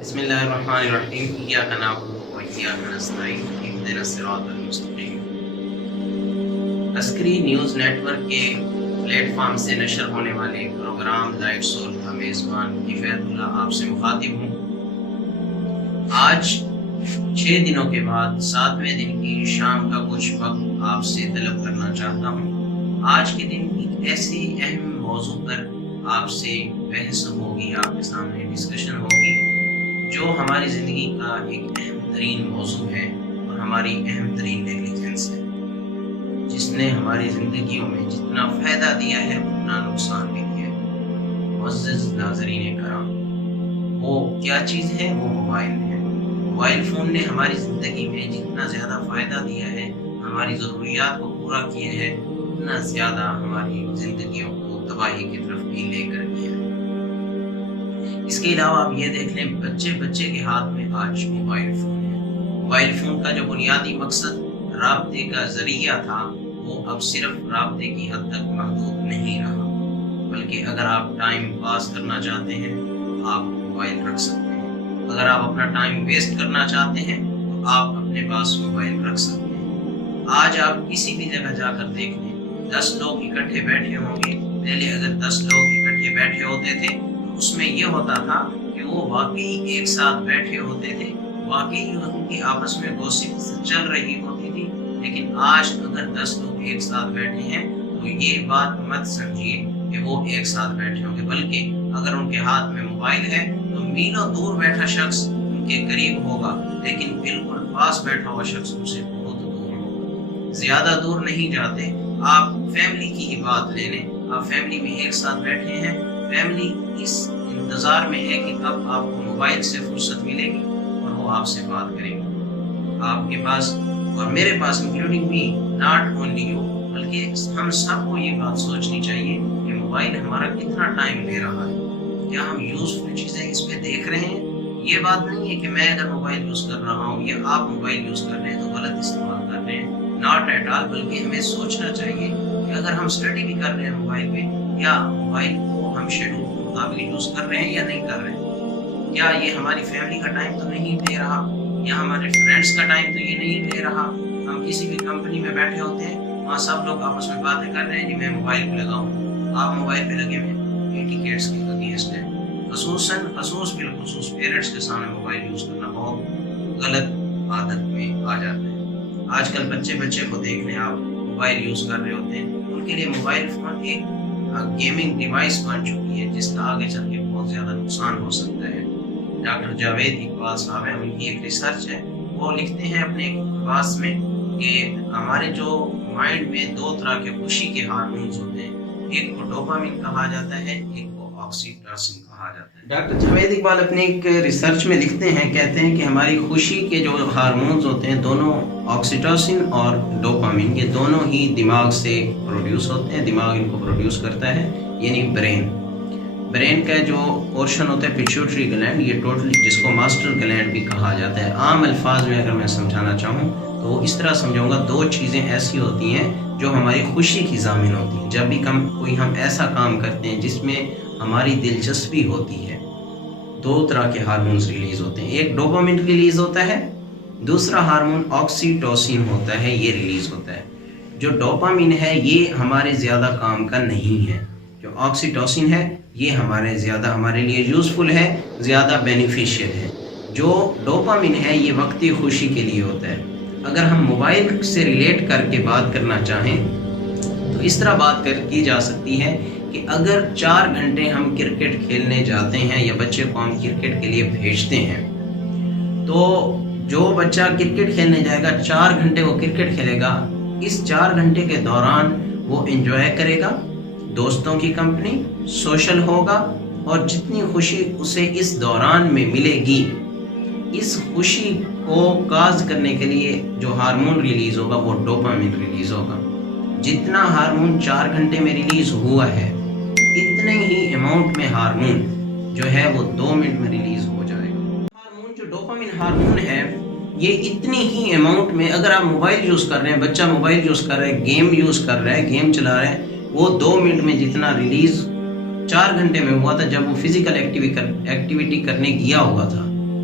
بسم اللہ الرحمن الرحیم ایاک نعبد و ایاک نستعین اہدنا الصراط المستقیم۔ عسکری نیوز نیٹ ورک کے پلیٹ فارم سے نشر ہونے والے پروگرام لائٹ سول کا میزبان کفایت اللہ آپ سے مخاطب ہوں۔ آج 6 دنوں کے بعد 7ویں دن کی شام کا کچھ وقت آپ سے طلب کرنا چاہتا ہوں۔ آج کے دن ایک ایسی اہم موضوع پر آپ سے بحث ہوگی، آپ کے سامنے ڈسکشن ہوگی جو ہماری زندگی کا ایک اہم ترین موضوع ہے اور ہماری اہم ترین نیگلیجنس ہے، جس نے ہماری زندگیوں میں جتنا فائدہ دیا ہے اتنا نقصان بھی دیا ہے۔ معزز ناظرین کرام، وہ کیا چیز ہے؟ وہ موبائل ہے۔ موبائل فون نے ہماری زندگی میں جتنا زیادہ فائدہ دیا ہے، ہماری ضروریات کو پورا کیا ہے، اتنا زیادہ ہماری زندگیوں کو تباہی کی طرف بھی لے کر گیا ہے۔ اس کے علاوہ آپ یہ دیکھ لیں، بچے کے ہاتھ میں آج موبائل فون ہے۔ موبائل فون کا جو بنیادی مقصد رابطے کا ذریعہ تھا، وہ اب صرف رابطے کی حد تک محدود نہیں رہا، بلکہ اگر آپ ٹائم پاس کرنا چاہتے ہیں تو آپ موبائل رکھ سکتے ہیں۔ اگر آپ اپنا ٹائم ویسٹ کرنا چاہتے ہیں تو آپ اپنے پاس موبائل رکھ سکتے ہیں۔ آج آپ کسی بھی جگہ جا کر دیکھ لیں، 10 لوگ اکٹھے بیٹھے ہوں گے۔ پہلے اگر 10 لوگ اکٹھے بیٹھے ہوتے تھے تو اس میں یہ ہوتا تھا کہ وہ واقعی ایک ساتھ بیٹھے ہوتے تھے، واقعی ان کی آپس میں گوسپ چل رہی ہوتی تھی۔ لیکن آج اگر 10 لوگ ایک ساتھ بیٹھے ہیں تو یہ بات مت سمجھیے کہ وہ ایک ساتھ بیٹھے ہوں گے، بلکہ اگر ان کے ہاتھ میں موبائل ہے تو میلوں دور بیٹھا شخص ان کے قریب ہوگا، لیکن بالکل پاس بیٹھا ہوا شخص ان سے بہت دور ہوگا۔ زیادہ دور نہیں جاتے، آپ فیملی کی ہی بات لے لیں۔ آپ فیملی میں ایک ساتھ بیٹھے ہیں، فیملی اس انتظار میں ہے کہ کب آپ کو موبائل سے فرصت ملے گی اور وہ آپ سے بات کریں گے۔ آپ کے پاس اور میرے پاس including me, not only you, بلکہ ہم سب کو یہ بات سوچنی چاہیے کہ موبائل ہمارا کتنا ٹائم لے رہا ہے۔ کیا ہم یوزفل چیزیں اس پہ دیکھ رہے ہیں؟ یہ بات نہیں ہے کہ میں اگر موبائل یوز کر رہا ہوں یا آپ موبائل یوز کر رہے ہیں تو غلط استعمال کر رہے ہیں، ناٹ ایٹ آل، بلکہ ہمیں سوچنا چاہیے کہ اگر ہم اسٹڈی بھی کر رہے ہیں موبائل پہ، یا موبائل کو ہم شیڈول کے مطابق یوز کر رہے ہیں یا نہیں کر رہے ہیں۔ کیا یہ ہماری فیملی کا ٹائم تو نہیں لے رہا، یا ہمارے فرینڈس کا ٹائم تو یہ نہیں لے رہا؟ ہم کسی بھی کمپنی میں بیٹھے ہوتے ہیں، وہاں سب لوگ آپس میں باتیں کر رہے ہیں، جی میں موبائل پہ لگا ہوں، آپ موبائل پہ لگے ہوئے ہیں، ایٹیکیٹس کے اگینسٹ ہے۔ خصوصاً بالخصوص پیرنٹس کے سامنے موبائل یوز کرنا بہت غلط عادت میں آ جاتا ہے۔ آج کل بچے کو دیکھ لیں، آپ موبائل یوز کر رہے ہوتے ہیں، ان کے لیے موبائل فون ایک گیمنگ ڈیوائس بن چکی ہے، جس کا آگے چل کے بہت زیادہ نقصان ہو سکتا ہے۔ ڈاکٹر جاوید اقبال صاحب ہیں، ان کی ایک ریسرچ ہے، وہ لکھتے ہیں اپنے ایک اقتباس میں کہ ہمارے جو مائنڈ میں 2 طرح کے خوشی کے ہارمونز ہوتے ہیں، ایک کو ڈوپامین کہا جاتا ہے، ایک کو آکسیٹوسن کہا جاتا ہے۔ ڈاکٹر جاوید اقبال اپنی ایک ریسرچ میں لکھتے ہیں، کہتے ہیں کہ ہماری خوشی کے جو ہارمونز ہوتے ہیں، دونوں آکسیٹوسن اور ڈوپامین، یہ دونوں ہی دماغ سے پروڈیوس ہوتے ہیں، دماغ ان کو پروڈیوس کرتا ہے، یعنی برین کا جو پورشن ہوتا ہے پیچوٹری گلینڈ، یہ ٹوٹلی جس کو ماسٹر گلینڈ بھی کہا جاتا ہے۔ عام الفاظ میں اگر میں سمجھانا چاہوں تو اس طرح سمجھاؤں گا، 2 چیزیں ایسی ہوتی ہیں جو ہماری خوشی کی ضامن ہوتی ہیں۔ جب بھی کوئی ہم ایسا کام کرتے ہیں جس میں ہماری دلچسپی ہوتی ہے، 2 طرح کے ہارمونز ریلیز ہوتے ہیں، ایک ڈوپامین ریلیز ہوتا ہے، دوسرا ہارمون آکسیٹوسن ہوتا ہے، یہ ریلیز ہوتا ہے۔ جو ڈوپامین ہے یہ ہمارے زیادہ کام کا نہیں ہے، جو آکسیٹوسن ہے یہ ہمارے لیے یوزفل ہے، زیادہ بینیفیشیل ہے۔ جو ڈوپامین ہے یہ وقتی خوشی کے لیے ہوتا ہے۔ اگر ہم موبائل سے ریلیٹ کر کے بات کرنا چاہیں تو اس طرح بات کی جا سکتی ہے کہ اگر 4 گھنٹے ہم کرکٹ کھیلنے جاتے ہیں یا بچے کو ہم کرکٹ کے لیے بھیجتے ہیں، تو جو بچہ کرکٹ کھیلنے جائے گا 4 گھنٹے وہ کرکٹ کھیلے گا، اس 4 گھنٹے کے دوران وہ انجوائے کرے گا، دوستوں کی کمپنی، سوشل ہوگا، اور جتنی خوشی اسے اس دوران میں ملے گی، اس خوشی کو کاز کرنے کے لیے جو ہارمون ریلیز ہوگا وہ ڈوپامین ریلیز ہوگا۔ جتنا ہارمون 4 گھنٹے میں ریلیز ہوا ہے، اتنے ہی اماؤنٹ میں ہارمون جو ہے وہ 2 منٹ میں ریلیز ہو جائے گا۔ ہارمون جو ڈوپامین ہارمون ہے، یہ اتنی ہی اماؤنٹ میں، اگر آپ موبائل یوز کر رہے ہیں، بچہ موبائل یوز کر رہا ہے، گیم یوز کر رہا ہے، گیم چلا رہا ہے، وہ 2 منٹ میں جتنا ریلیز 4 گھنٹے میں ہوا تھا جب وہ فزیکل ایکٹیویٹی کرنے گیا ہوا تھا،